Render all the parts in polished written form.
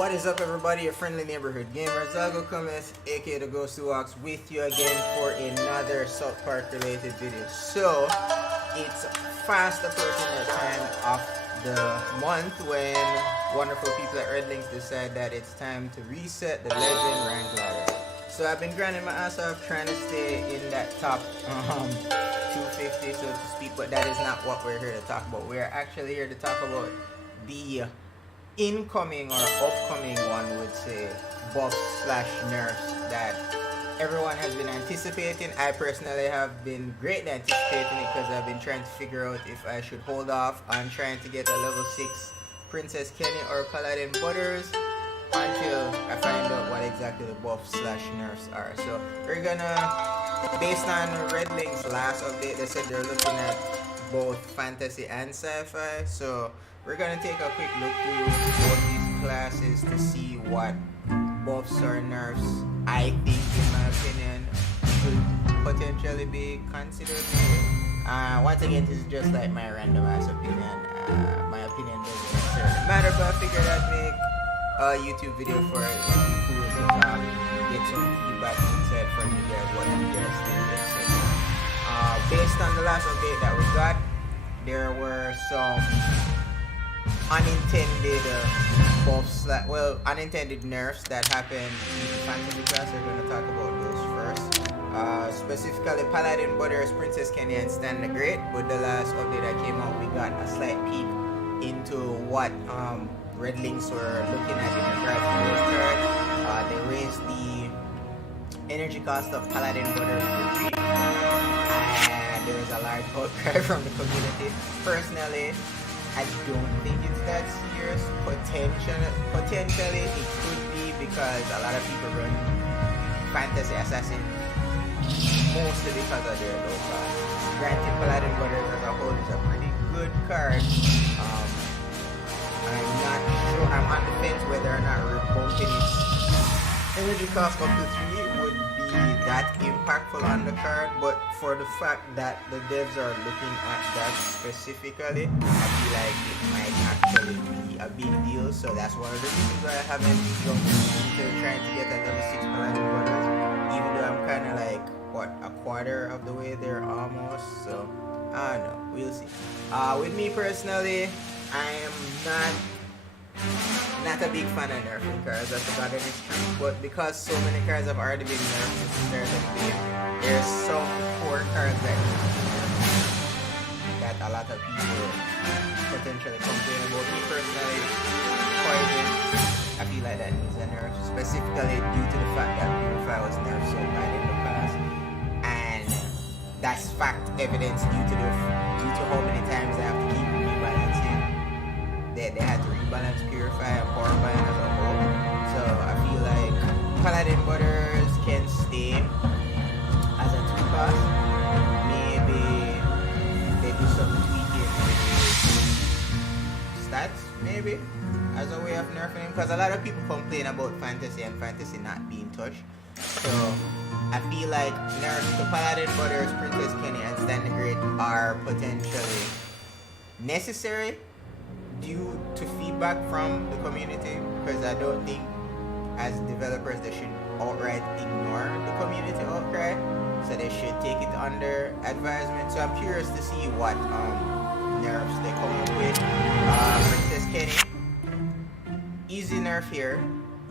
What is up, everybody? Your friendly neighborhood gamer Zago Kumis, aka the Ghost Who Walks, with you again for another South Park related video. So it's fast approaching the time of the month when wonderful people at Red Links decide that it's time to reset the legend rank ladder. So I've been grinding my ass off trying to stay in that top 250, so to speak, but that is not what we're here to talk about. We're actually here to talk about the incoming or upcoming, one would say, buffs slash nerfs that everyone has been anticipating. I personally have been greatly anticipating it because I've been trying to figure out if I should hold off on trying to get a level 6 Princess Kenny or Paladin Butters until I find out what exactly the buffs slash nerfs are. So we're gonna, based on Red Link's last update, they said they're looking at both fantasy and sci-fi. So we're gonna take a quick look through both these classes to see what buffs or nerfs I think, in my opinion, could potentially be considered. Once again, this is just like my random ass opinion. My opinion doesn't necessarily matter, but I figured I'd make a YouTube video for it. It'd be cool to get some feedback instead from you guys, what you guys think. Based on the last update that we got, there were some unintended buffs, unintended nerfs that happened in the fantasy class. We're going to talk about those first. Specifically, Paladin Butters, Princess Kenny, and Stan the Great. With the last update that came out, we got a slight peek into what Red Links were looking at in regards to those cards. They raised the energy cost of Paladin Butters to 3, and there was a large outcry from the community. Personally, I don't think it's that serious. Potentially it could be because a lot of people run Fantasy Assassin mostly because of their low cost. Granted, Paladin Butters as a whole is a pretty good card. I'm not sure, I'm on the fence whether or not bumping its energy cost up to 3 would be that impactful on the card, but for the fact that the devs are looking at that specifically, I feel like it might actually be a big deal. So that's one of the reasons why I haven't jumped into trying to get that level 6 Paladin Butters, even though I'm kind of like, what, a quarter of the way there almost. So I don't know, we'll see. With me personally, I am not a big fan of nerfing cards, that's about it, but because so many cards have already been nerfed since the start of the game, there's some core cards that a lot of people potentially complain about. Me personally, Poison, I feel like that needs a nerf, specifically due to the fact that Purify was nerfed so bad in the past, and that's fact evidence due to how many times I have to keep rebalancing. They had to rebalance Purify and Power Bind as a whole. So I feel like Paladin Butters can stay as a 2-cost. Maybe they do some tweaking with stats, maybe, as a way of nerfing him. Because a lot of people complain about Fantasy and Fantasy not being touched. So I feel like nerfs to Paladin Butters, Princess Kenny, and Stan the Great are potentially necessary due to feedback from the community, because I don't think as developers they should outright ignore the community outcry, so they should take it under advisement. So I'm curious to see what nerfs they come up with. Princess Kenny, easy nerf here,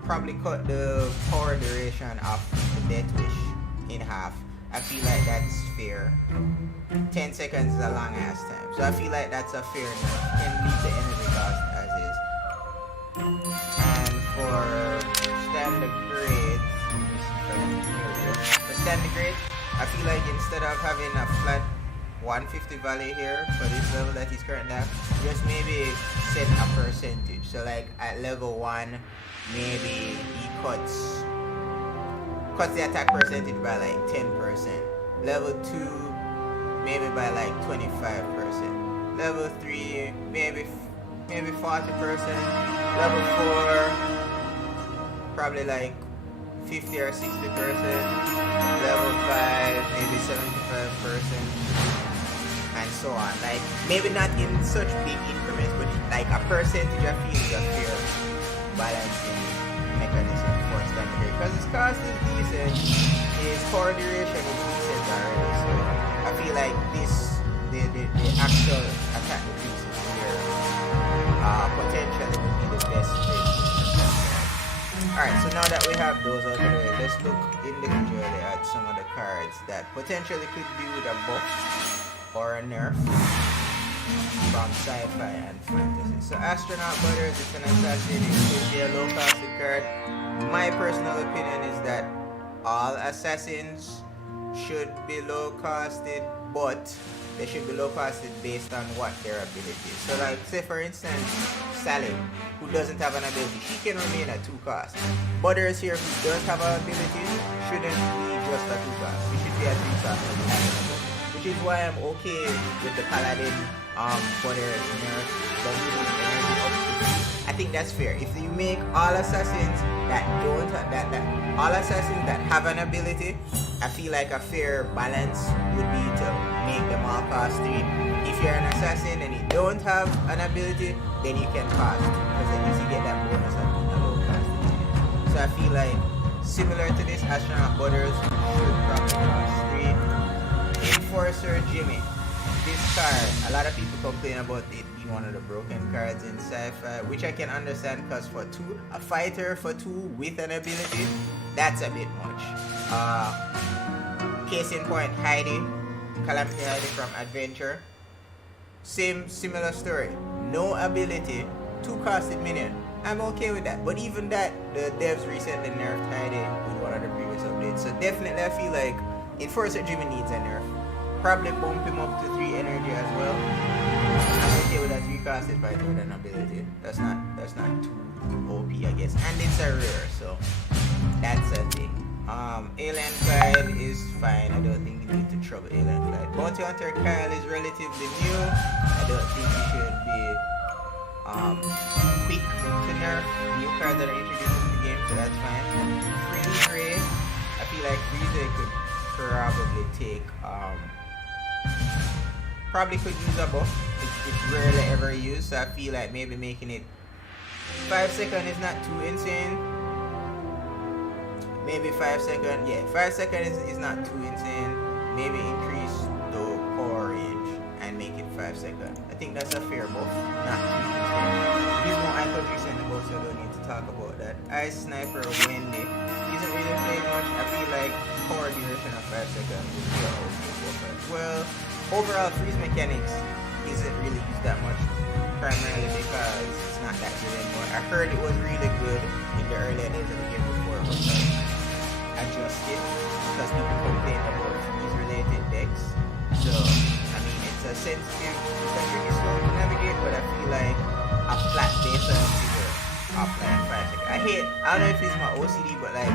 probably cut the power duration of the Death Wish in half. I feel like that's fair. 10 seconds is a long ass time, so I feel like that's a fair nerf. Can leave the energy cost as is. And for Stan the Great, I feel like instead of having a flat 150 value here for this level that he's currently at, just maybe set a percentage. So like at level 1, maybe he cuts the attack percentage by like 10%. Level 2, maybe by like 25%. Level 3, maybe 40%. Level 4, probably like 50 or 60%. Level 5, maybe 75%. And so on. Like, maybe not in such big increments, but like a percentage I feel is a fair balancing cost is decent, his core duration is decent already, so I feel like the actual attack decrease is where potentially would be the best fit. Alright, so now that we have those out of the way, let's look individually at some of the cards that potentially could do with a buff or a nerf from sci-fi and fantasy. So Astronaut Butters, it's an assassin, it could be a low costed card. My personal opinion is that all assassins should be low costed, but they should be low costed based on what their ability is. So like say for instance Sally, who doesn't have an ability, she can remain at 2 cost. Butters here, who does have an ability, shouldn't be just at 2 cost. He should be at 3 cost when he has an ability. Which is why I'm okay with the Paladin Butters nerf down to the energy up to 3. I think that's fair. If you make all assassins that don't all assassins that have an ability, I feel like a fair balance would be to make them all cost 3. If you're an assassin and you don't have an ability, then you can cost, because at least you get that bonus of being a low cost. So I feel like similar to this, Astronaut Butters should probably cost 3. Enforcer Jimmy. This card, a lot of people complain about it being one of the broken cards in sci-fi, which I can understand, because for 2, a fighter for 2 with an ability, that's a bit much. Case in point, Heidi, Calamity Heidi from Adventure. Similar story. No ability, 2 costed minion. I'm okay with that. But even that, the devs recently nerfed Heidi with one of the previous updates. So definitely I feel like Enforcer Jimmy needs a nerf. Probably bump him up to 3 energy as well. I'm okay with that 3 costed fighter with an ability. That's not too OP, I guess. And it's a rare, so that's a thing. Alien Clyde is fine. I don't think you need to trouble Alien Clyde. Bounty Hunter Kyle is relatively new. I don't think he should be quick to nerf. New cards that are introduced into the game, so that's fine. Freeze Ray. I feel like Freeze Ray could probably take probably could use a buff. It's rarely ever used, so I feel like maybe making it 5 seconds is not too insane. Maybe 5 seconds, yeah, 5 seconds is not too insane. Maybe increase the power range and make it 5 seconds. I think that's a fair buff, not too insane. He's more icon recently buff, so I don't need to talk about that. Ice Sniper Wendy isn't really playing much. I feel like power duration of 5 seconds would be a okay buff as well. Overall, freeze mechanics isn't really used that much, primarily because it's not that good anymore. I heard it was really good in the earlier days of the game before it was adjusted, because people complained about freeze-related decks. So, I mean, it's a sensitive, it's a tricky slow to navigate, but I feel like a flat beta figure offline 5 seconds. I don't know if it's my OCD, but like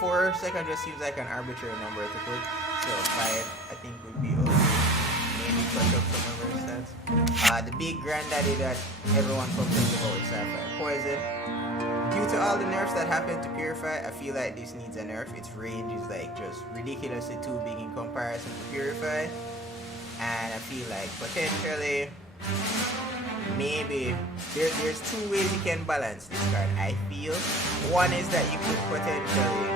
4 seconds just seems like an arbitrary number to put. So 5, I think, would be okay. Maybe touch up some of our stats. The big granddaddy that everyone complains about is Poison. Due to all the nerfs that happened to Purify, I feel like this needs a nerf. Its range is like just ridiculously too big in comparison to Purify. And I feel like potentially, maybe, there's 2 ways you can balance this card, I feel. One is that you could potentially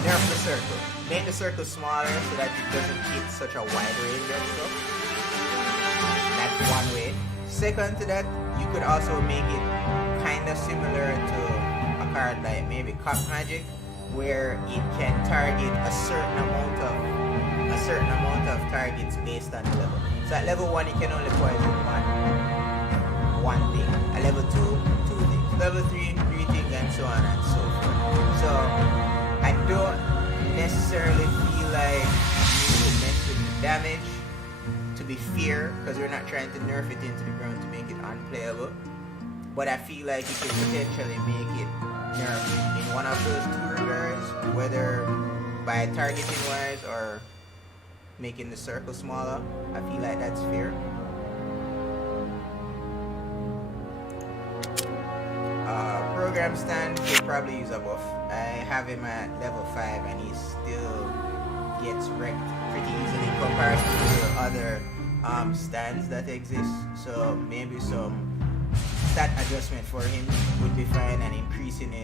nerf the circle. Make the circle smaller so that it doesn't hit such a wide range of stuff. That's one way. Second to that, you could also make it kind of similar to a card like maybe Cop Magic, where it can target a certain amount of targets based on the level. So at level 1, you can only poison one thing. At level 2, 2 things. Level 3, 3 things, and so on and so forth. So I don't necessarily feel like you need to mess with the damage to be fair, because we're not trying to nerf it into the ground to make it unplayable. But I feel like you could potentially make it nerf in one of those 2 regards, whether by targeting wise or making the circle smaller. I feel like that's fair. Program Stand could probably use a buff. I have him at level 5 and he still gets wrecked pretty easily in comparison to the other stands that exist. So maybe some stat adjustment for him would be fine, and increasing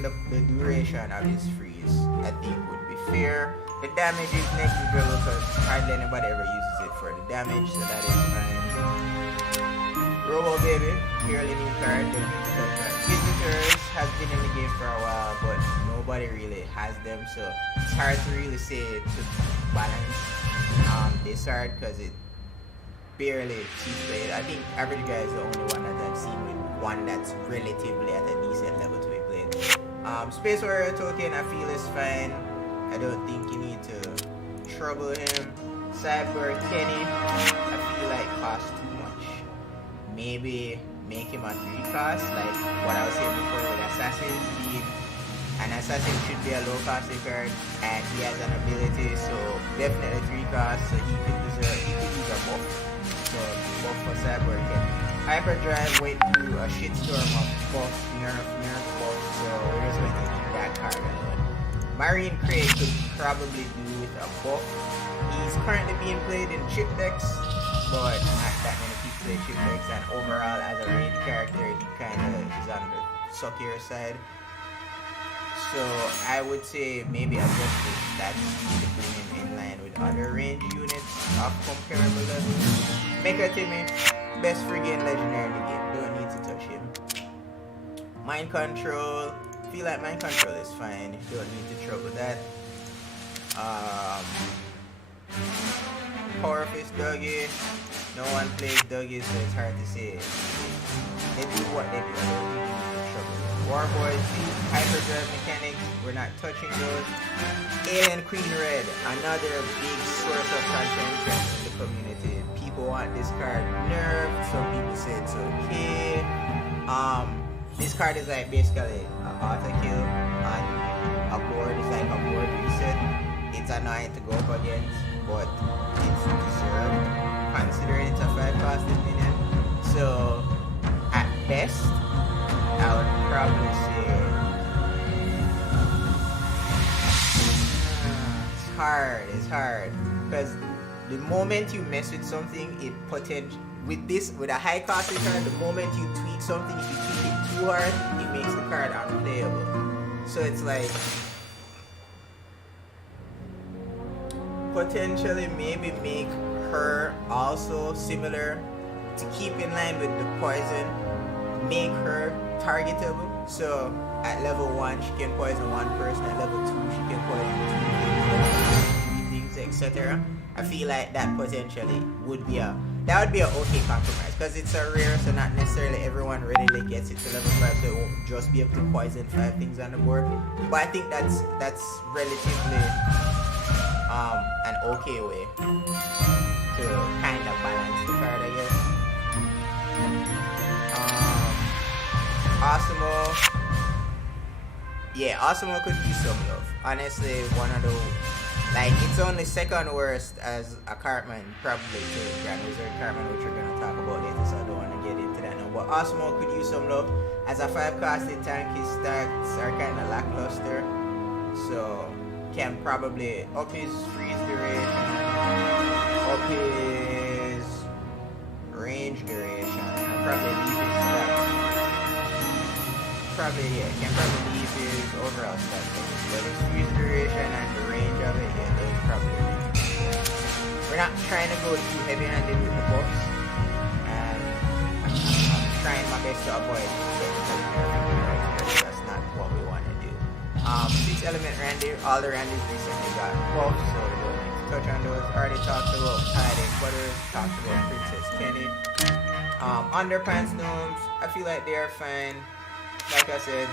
the duration of his freeze, I think, would be fair. The damage is negligible because hardly anybody ever uses it for the damage, so that is fine. Robo Baby, purely new card, don't need to touch that. Visitors has been in the game for a while, but nobody really has them, so it's hard to really say to balance this card because it barely sees played. I think average guy is the only one that I've seen with one that's relatively at a decent level to be played. Space Warrior token I feel is fine. I don't think you need to trouble him. Cyber Kenny, I feel like costs too much. Maybe make him a 3 cost, like what I was saying before with Assassin. An Assassin should be a low cost card, and he has an ability, so definitely 3 cost, so he could use a buff. So buff for Cyber Kenny. Hyperdrive went through a shitstorm of buff, nerf, buff, so we're just going to leave that card alone. Marine Crate could probably do with a buff. He's currently being played in chip decks, but not that many people play chip decks, and overall as a range character he kinda is on the suckier side. So I would say maybe adjust his stats to bring him in line with other range units of comparable levels. Mecha Timmy, best friggin' legendary in the game, don't need to touch him. Mind Control, feel like Mind Control is fine, you don't need to trouble that. Power Fist Dougie, no one plays Dougie, so it's hard to say. They do what they do, so we need to trouble. War Boys, Hyperdrive mechanics, we're not touching those. Alien Queen Red, another big source of contention in the community. People want this card nerfed, some people say it's okay. This card is like basically an auto kill on a board. It's like a board reset. It's annoying to go up against, but it's deserved considering it's a 5-cost minion. So at best, I would probably say it's hard because the moment you mess with something, it with a high cost card, the moment you tweak something, if you tweak it too hard, it makes the card unplayable. So it's like potentially maybe make her also similar to keep in line with the poison, make her targetable. So at level 1 she can poison one person, at level 2 she can poison 2 things, 3 things, etc. I feel like that potentially would be a okay compromise because it's a rare, so not necessarily everyone readily gets it to level 5, so it won't just be able to poison 5 things on the board. But I think that's relatively an okay way to kind of balance the card, I guess. Osimo. Yeah, Osimo could use some love. Honestly, one of the, like, it's only second worst as a Cartman, probably to Grand Wizard Cartman, which we're going to talk about later, so I don't want to get into that now. But Osimo could use some love. As a 5-casted tank, his stats are kind of lackluster, so can probably up his freeze duration, up his range duration, and probably leave his stats. Can probably leave his overall stats, but his freeze duration and the range of it, yeah, those probably. We're not trying to go too heavy-handed with the buffs, and I'm trying my best to avoid getting because that's not what we want to do. 6 element Randy, all the Randys recently got buffs, so we don't need to touch on those. Already talked about Tide Butters, talked about Princess Kenny. Underpants Gnomes, I feel like they are fine. Like I said,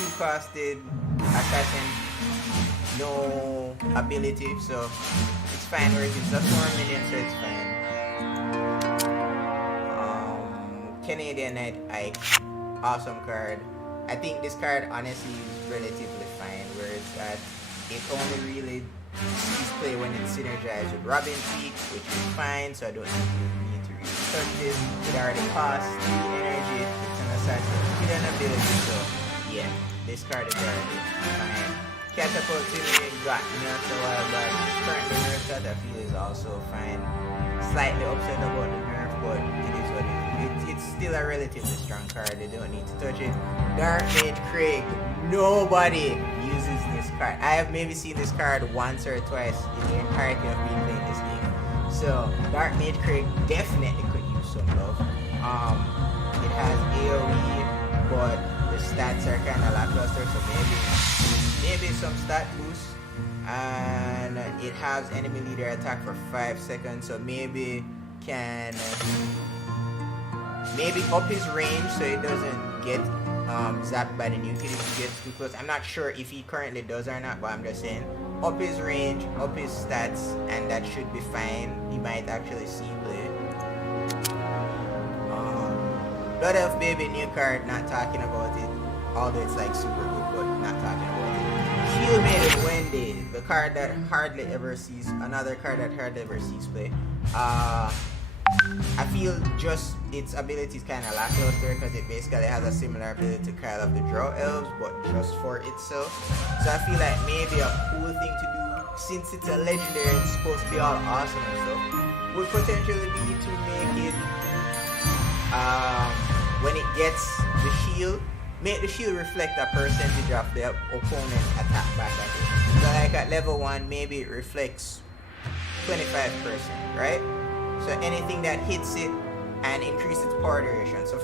2-costed assassin, no ability, so it's fine where it's just 4 minions, so it's fine. Canadian Knight Ike, awesome card. I think this card honestly is relatively fine where it's at. It only really sees play when it's synergized with Robin Peak, which is fine, so I don't need to really touch this. It already costs 3 energy. Hidden ability, so yeah, this card is already fine. Catapult Timmy got nerfed a while back. Currently nerfed that I feel is also fine. Slightly upset about the nerf, but it is what it is. It's it's still a relatively strong card. They don't need to touch it. Dark Mage Craig. Nobody uses this card. I have maybe seen this card once or twice in the entirety of me playing this game. So Dark Mage Craig definitely could use some love. It has AoE, but the stats are kind of lackluster, so maybe some stat boost. And it has enemy leader attack for 5 seconds, so maybe can up his range so it doesn't get zapped by the nuke if he gets too close. I'm not sure if he currently does or not, but I'm just saying up his range, up his stats, and that should be fine. He might actually see play. Blood Elf Baby, new card, not talking about it, although it's like super good, but not talking about it. Shield Maiden Wendy, the card that hardly ever sees, another card that hardly ever sees play. I feel just its ability is kind of lackluster because it basically has a similar ability to Kyle of the Drow Elves, but just for itself. So I feel like maybe a cool thing to do, since it's a legendary and it's supposed to be all awesome and stuff, would potentially be to make it, when it gets the shield, make the shield reflect a percentage of the opponent's attack back at it. So like at level 1, maybe it reflects 25%, right? So anything that hits it and increases its power duration. So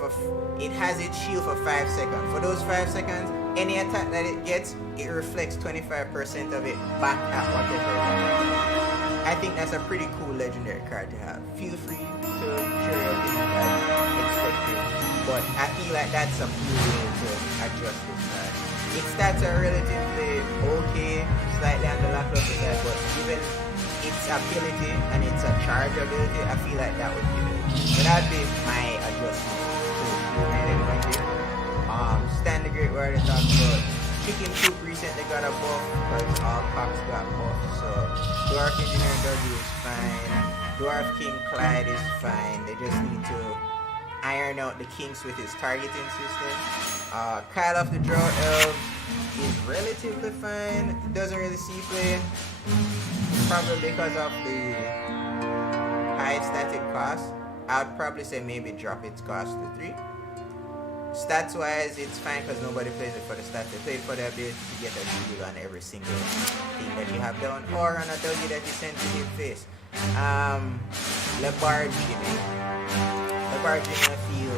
it has its shield for 5 seconds. For those 5 seconds, any attack that it gets, it reflects 25% of it back at whatever it is. I think that's a pretty cool legendary card to have. Feel free to share your opinion as expected. But I feel like that's a cool way to adjust this card. Its stats are relatively okay, slightly on the lackluster side, but given its ability and it's a charge ability, I feel like that would be good. So that'd be my adjustment to United Wendy. Stan the Great Warrior talked about Chicken Coop recently got a buff because all Cox got buffed. So Dwarf Engineer Dougie is fine. Dwarf King Clyde is fine. They just need to iron out the kinks with his targeting system. Kyle of the Drow Elves is relatively fine. Doesn't really see play. Probably because of the high static cost. I would probably say maybe drop its cost to 3. Stats wise, it's fine because nobody plays it for the stats. They play it for the ability to get a shield on every single thing that you have down or on a W that you send to his face. Leopard Jimmy. Leopard Jimmy I feel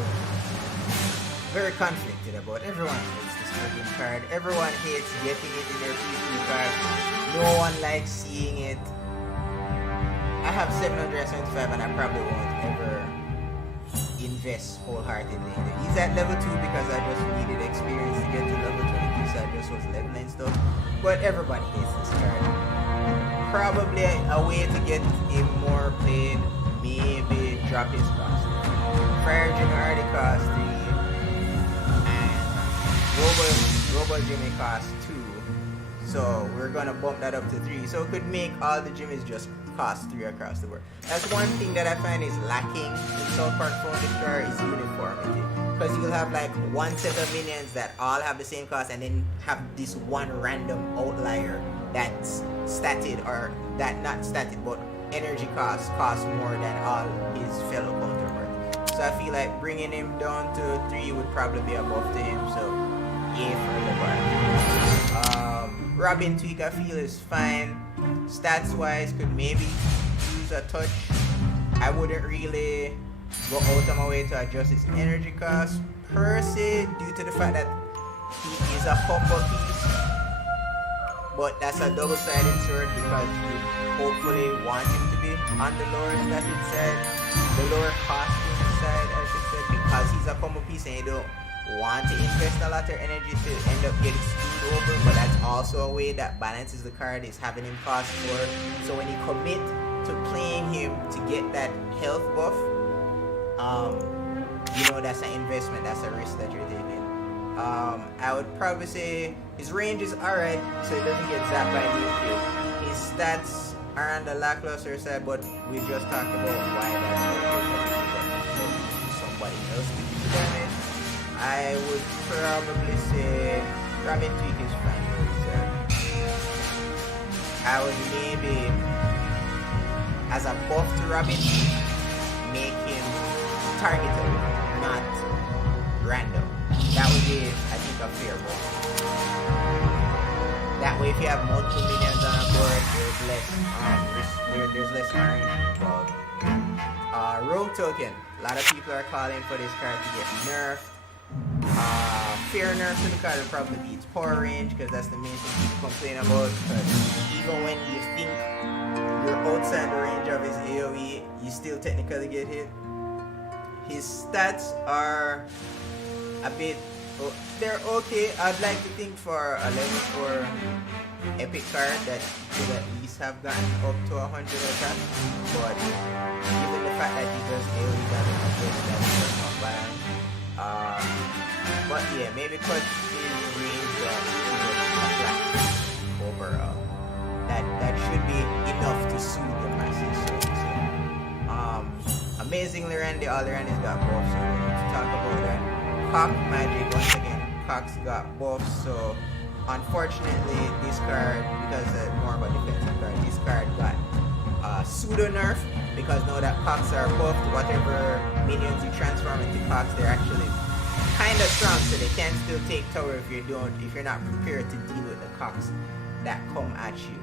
very conflicted about. Everyone hates this freaking card. Everyone hates getting it in their PvP card. No one likes seeing it. I have 775 and I probably won't ever invest wholeheartedly in it. He's at level 2 because I just needed experience to get to level 22, so I just was leveling stuff. But everybody hates this card. Probably a way to get him more played, maybe drop his cost. Fire Jimmy already cost 3, and Robo Jimmy cost 2. So we're gonna bump that up to 3. So it could make all the Jimmys just cost 3 across the board. That's one thing that I find is lacking in South Park Phone Destroyer is uniformity. Because you'll have like one set of minions that all have the same cost and then have this one random outlier that's statted or that not statted but energy cost more than all his fellow counterparts. So I feel like bringing him down to 3 would probably be a buff to him. So A for the bar. Robin Tweak I feel is fine. Stats wise could maybe use a touch. I wouldn't really go out of my way to adjust his energy cost per se due to the fact that he is a combo piece. But that's a double-sided sword because you hopefully want him to be on the lower static side, the lower costing side I should say, because he's a combo piece and you don't want to invest a lot of energy to end up getting screwed over, but that's also a way that balances the card is having him cost more. So when you commit to playing him to get that health buff, you know that's an investment, that's a risk that you're taking. I would probably say his range is alright, so he doesn't get zapped by nuke. His stats are on the lackluster side, but we just talked about why that's okay. Somebody else to do the damage. I would probably say Robin Tweak is fine. I would maybe, as a buff to Robin Tweak, make him targetable. not random. That would be, I think, a fair buff. That way, if you have multiple minions on a board, there's less RNG involved. Rogue Token. A lot of people are calling for this card to get nerfed. Fair nerf to the card will probably be its power range, because that's the main thing people complain about. Because even when you think you're outside the range of his AoE, you still technically get hit. His stats are a bit, they're okay. I'd like to think for a level 4 epic card that should at least have gotten up to 100 attack. But given the fact that he does AoE damage, that's not bad. But yeah, maybe because his range overall, that should be enough to soothe the masses. So amazingly Randy, all Randy's got buffs, so we need to talk about that. Cock Magic, once again, Cock's got buffs, so unfortunately this card, because more of a defensive card, this card got pseudo nerf, because now that Cocks are buffed, whatever minions you transform into Cocks, they're actually kind of strong, so they can still take tower if you're not prepared to deal with the Cocks that come at you.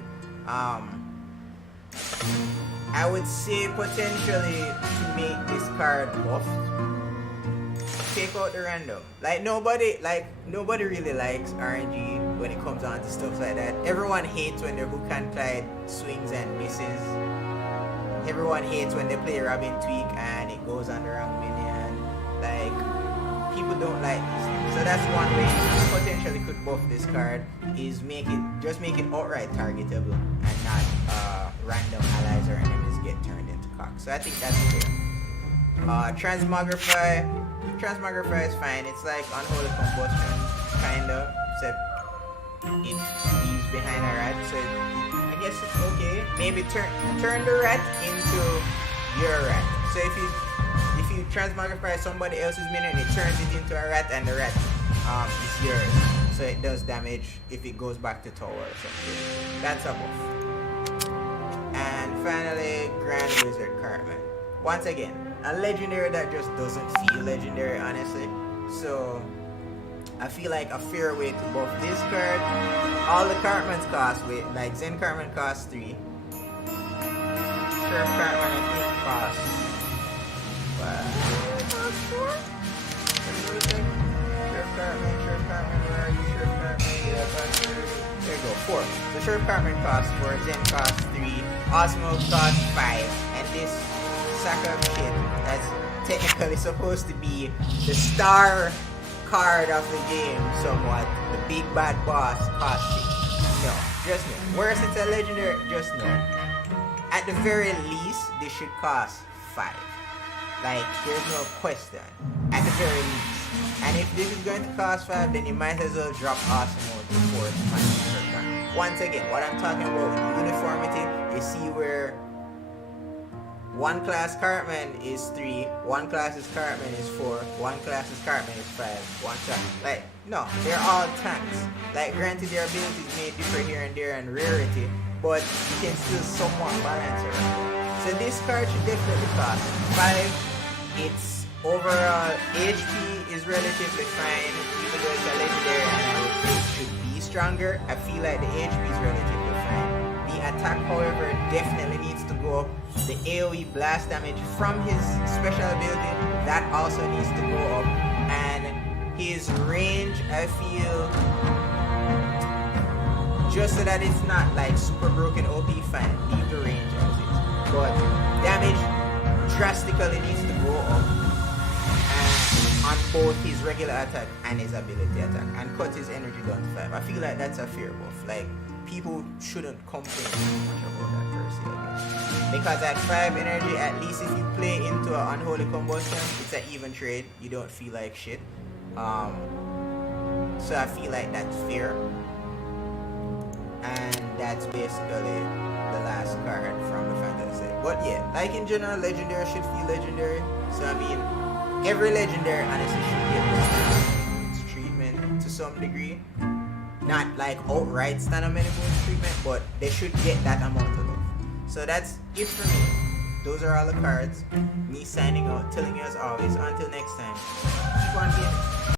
I would say potentially to make this card buffed, take out the random. Like nobody really likes RNG when it comes on to stuff like that. Everyone hates when their Hook and Clyde swings and misses. Everyone hates when they play Robin Tweak and it goes on the wrong minion. Like, people don't like these things. So that's one way you potentially could buff this card, is make it outright targetable and not random allies or enemies get turned into Cocks. So I think that's fair. Transmogrify is fine. It's like Unholy Combustion, kinda, except it leaves behind a rat, so I guess it's okay. Maybe turn the rat into your rat. So if you transmogrify somebody else's minion, it turns it into a rat, and the rat is yours. So it does damage if it goes back to tower or something. That's a buff. And finally, Grand Wizard Cartman. Once again, a legendary that just doesn't feel legendary, honestly. So I feel like a fair way to buff this card. All the Cartmans cost, like Zen Cartman costs 3. Sheriff Cartman I think costs 4. Sheriff Cartman, where are you? Sheriff Cartman, there you go, 4. So Sheriff Cartman costs 4, Zen costs 3, Osmo costs 5, and this sack of shit that's technically supposed to be the star card of the game somewhat, the big bad boss, costs 6. No, just no. Whereas it's a legendary, just no. At the very least, this should cost 5. Like, there's no question. At the very least. And if this is going to cost 5, then you might as well drop Osmo before it's money. Once again, what I'm talking about with uniformity, you see where one class Cartman is 3, one class's Cartman is 4, one class's Cartman is 5, one class, like, no, they're all tanks. Like, granted their abilities may differ here and there in rarity, but you can still somewhat balance it. So this card should definitely cost 5. Its overall HP is relatively fine, even though it's a legendary and I would say it should be stronger. I feel like the HP is relatively fine. The attack, however, definitely needs to go up. The AoE blast damage from his special ability, that also needs to go up. And his range, I feel, just so that it's not like super broken OP, fine, leave the range as is. But damage drastically needs to go up on both his regular attack and his ability attack, and cut his energy down to 5. I feel like that's a fair buff. Like, people shouldn't complain too much about that per se, again. Because at 5 energy, at least if you play into an Unholy Combustion, it's an even trade. You don't feel like shit. So I feel like that's fair. And that's basically the last card from the fantasy. But yeah, like in general, legendary should feel legendary. So I mean, every legendary honestly should get its treatment to some degree. Not like outright standard minimum treatment, but they should get that amount of love. So that's it for me. those are all the cards. Me signing out, telling you as always, until next time, keep on being